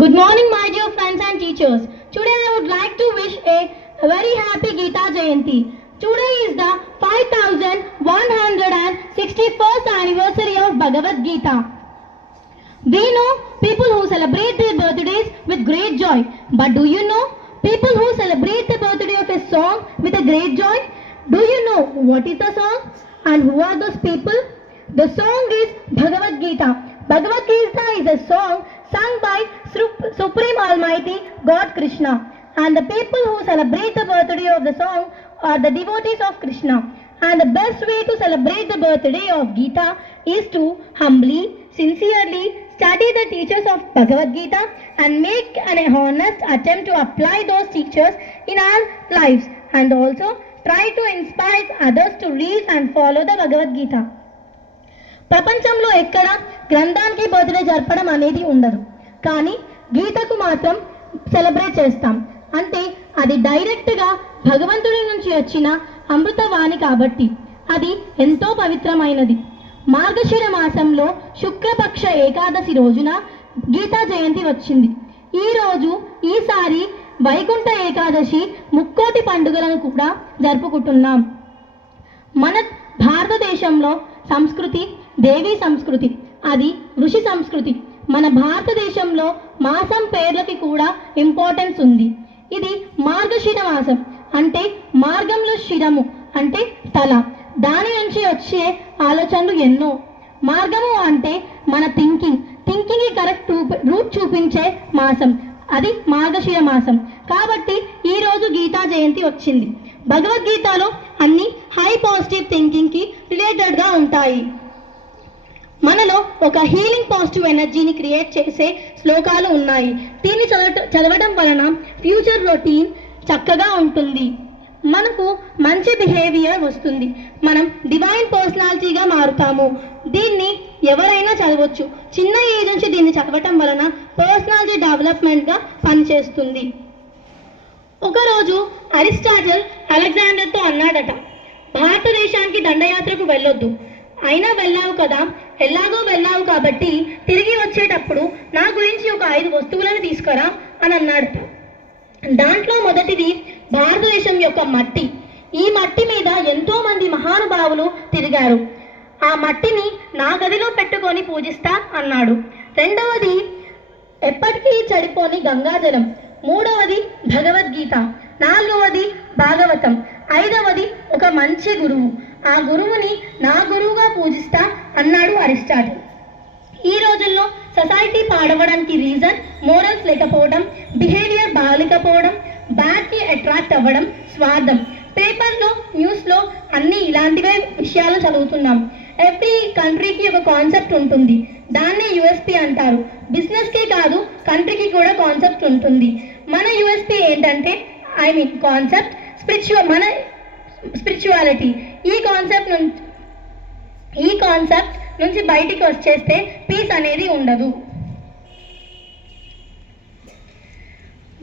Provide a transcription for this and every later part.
Good morning, my dear friends and teachers. Today I would like to wish a very happy Gita Jayanti. Today is the 5161st anniversary of Bhagavad Gita. We know people who celebrate their birthdays with great joy. But do you know people who celebrate the birthday of a song with a great joy? Do you know what is the song and who are those people? The song is Bhagavad Gita. Bhagavad Gita is a song sung by Supreme Almighty God Krishna, and the people who celebrate the birthday of the song are the devotees of Krishna. And the best way to celebrate the birthday of Gita is to humbly, sincerely study the teachers of Bhagavad Gita and make an honest attempt to apply those teachers in our lives, and also try to inspire others to read and follow the Bhagavad Gita. ప్రపంచంలో ఎక్కడ గ్రంథానికి birthday జరపడం అనేది ఉండదు, కానీ గీతకు మాత్రం celebrate చేస్తాం. అంటే అది డైరెక్ట్గా భగవంతుడి నుంచి వచ్చిన అమృతవాణి కాబట్టి అది ఎంతో పవిత్రమైనది. మార్గశిర మాసంలో శుక్లపక్ష ఏకాదశి రోజున గీతా జయంతి వచ్చింది. ఈసారి వైకుంఠ ఏకాదశి ముక్కోటి పండుగలను కూడా జరుపుకుంటున్నాం. మన భారతదేశంలో సంస్కృతి దేవీ సంస్కృతి, అది ఋషి సంస్కృతి. మన భారతదేశంలో మాసం పేర్లకి కూడా ఇంపార్టెన్స్ ఉంది. ఇది మార్గశిర మాసం అంటే మార్గంలో శిరము అంటే తల, దాని నుంచి వచ్చే ఆలోచనలు ఎన్నో. మార్గము అంటే మన థింకింగ్ కరెక్ట్ రూట్ చూపించే మాసం, అది మార్గశిర మాసం. కాబట్టి ఈరోజు గీతా జయంతి వచ్చింది. భగవద్గీతలో అన్ని హై పాజిటివ్ థింకింగ్కి రిలేటెడ్గా ఉంటాయి. మనలో ఒక హీలింగ్ పాజిటివ్ ఎనర్జీని క్రియేట్ చేసే శ్లోకాలు ఉన్నాయి. దీన్ని చదవడం వలన ఫ్యూచర్ రొటీన్ చక్కగా ఉంటుంది, మనకు మంచి బిహేవియర్ వస్తుంది, మనం డివైన్ పర్సనాలిటీగా మారుతాము. దీన్ని ఎవరైనా చదవచ్చు. చిన్న ఏజ్ నుంచి దీన్ని చదవటం వలన పర్సనాలిటీ డెవలప్మెంట్గా పనిచేస్తుంది. ఒకరోజు అరిస్టాటిల్ అలెగ్జాండర్తో అన్నాడట, భారతదేశానికి దండయాత్రకు వెళ్ళొద్దు, అయినా వెళ్ళావు కదా, ఎలాగో వెళ్ళావు కాబట్టి తిరిగి వచ్చేటప్పుడు నా గురించి ఒక 5 వస్తువులను తీసుకురా అని అన్నాడట. దాంట్లో మొదటిది భారతదేశం యొక్క మట్టి. ఈ మట్టి మీద ఎంతో మంది మహానుభావులు తిరిగారు, ఆ మట్టిని నా గదిలో పెట్టుకొని పూజిస్తా అన్నాడు. రెండవది ఎప్పటికీ చెడిపోని గంగాజలం. మూడవది భగవద్గీత. నాలుగవది భాగవతం. ఐదవది ఒక మంచి గురువు, ఆ గురువుని నా గురువుగా పూజిస్తా అన్నాడు అరిస్టాటిల్. ఈ రోజుల్లో సొసైటీ పాడవడానికి రీజన్ మోరల్స్ లేకపోవడం, బిహేవియర్ బాగలేకపోవడం, బ్యాడ్కి అట్రాక్ట్ అవ్వడం, స్వార్థం. పేపర్లో న్యూస్లో అన్ని ఇలాంటివే విషయాలు చదువుతున్నాం. ఎవ్రీ కంట్రీకి ఒక కాన్సెప్ట్ ఉంటుంది, దాన్నే యూఎస్పీ అంటారు. బిజినెస్కే కాదు కంట్రీకి కూడా కాన్సెప్ట్ ఉంటుంది. మన యూఎస్పీ ఏంటంటే కాన్సెప్ట్ మన స్పిరిచువాలిటీ. ఈ కాన్సెప్ట్ నుంచి బయటికి వచ్చేస్తే పీస్ అనేది ఉండదు.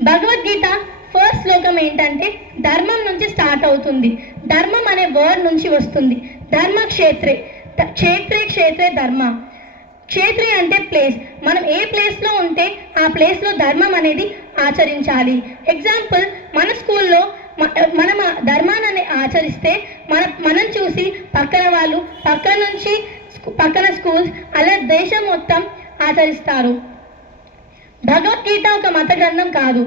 భగవద్గీత ఫస్ట్ శ్లోకం ఏంటంటే ధర్మం నుంచి స్టార్ట్ అవుతుంది. ధర్మం అనే వర్డ్ నుంచి వస్తుంది. ధర్మ క్షేత్రే ధర్మ. క్షేత్రే అంటే ప్లేస్. మనం ఏ ప్లేస్లో ఉంటే ఆ ప్లేస్లో ధర్మం అనేది ఆచరించాలి. ఎగ్జాంపుల్, మన స్కూల్లో మనం ధర్మాన్ని ఆచరిస్తే మనం చూసి పక్కన వాళ్ళు, పక్కన స్కూల్స్, అలా దేశం మొత్తం ఆచరిస్తారు. భగవద్గీత ఒక మత గ్రంథం కాదు.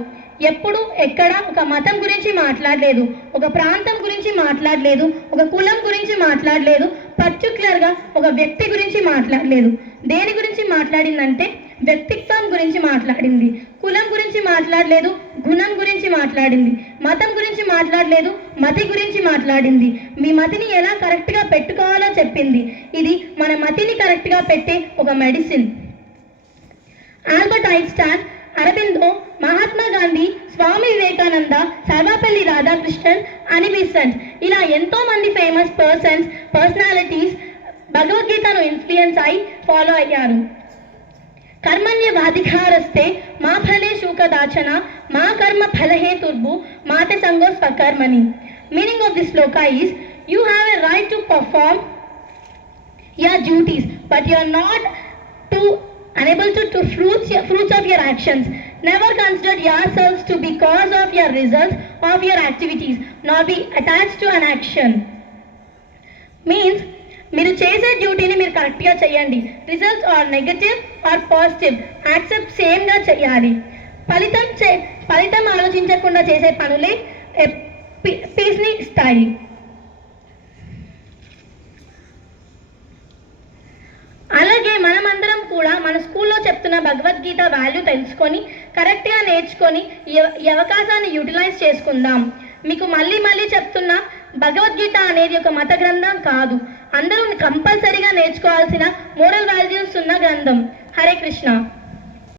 ఎప్పుడు ఎక్కడ ఒక మతం గురించి మాట్లాడలేదు, ఒక ప్రాంతం గురించి మాట్లాడలేదు, ఒక కులం గురించి మాట్లాడలేదు, పర్టికులర్గా ఒక వ్యక్తి గురించి మాట్లాడలేదు. దేని గురించి మాట్లాడిందంటే వ్యక్తిత్వం గురించి మాట్లాడింది. కులం గురించి మాట్లాడలేదు, గుణం గురించి మాట్లాడింది. మతం గురించి మాట్లాడలేదు, మతి గురించి మాట్లాడింది. మీ మతిని ఎలా కరెక్ట్గా పెట్టుకోవాలో చెప్పింది. ఇది మన మతిని కరెక్ట్గా పెట్టే ఒక medicine. Albert Einstein, Aurobindo, Mahatma Gandhi, Swami Vivekananda, Sarvepalli Radhakrishnan, Annie Besant, ఇలా ఎంతో మంది ఫేమస్ పర్సనాలిటీస్ భగవద్గీతను ఇన్ఫ్లుయెన్స్ అయి ఫాలో అయ్యారు. కర్మణ్యవాధికారస్తే మా ఫలే శూకదాచన మా కర్మ ఫలహేతుర్భు మాతే సంగో స్వకర్మణి. Meaning of this shloka is, you have a right to perform your duties, but you are not to unable to fruits of your actions. Never consider yourselves to be cause of your results of your activities, nor be attached to an action. Means మీరు చేసే డ్యూటీని మీరు కరెక్ట్గా చేయండి. Results are negative or positive accept సేమ్గా చేయాలి. ఫలితం ఆలోచించకుండా చేసే పనులే పీస్ని ఇస్తాయి. అలాగే మనమందరం కూడా మన స్కూల్లో చెప్తున్న భగవద్గీత వాల్యూ తెలుసుకొని కరెక్ట్గా నేర్చుకొని ఈ అవకాశాన్ని యూటిలైజ్ చేసుకుందాం. మీకు మళ్ళీ చెప్తున్నా, భగవద్గీత అనేది ఒక మత గ్రంథం కాదు, అందరూ కంపల్సరీగా నేర్చుకోవాల్సిన మోరల్ వాల్యూస్ ఉన్న గ్రంథం. హరే కృష్ణ.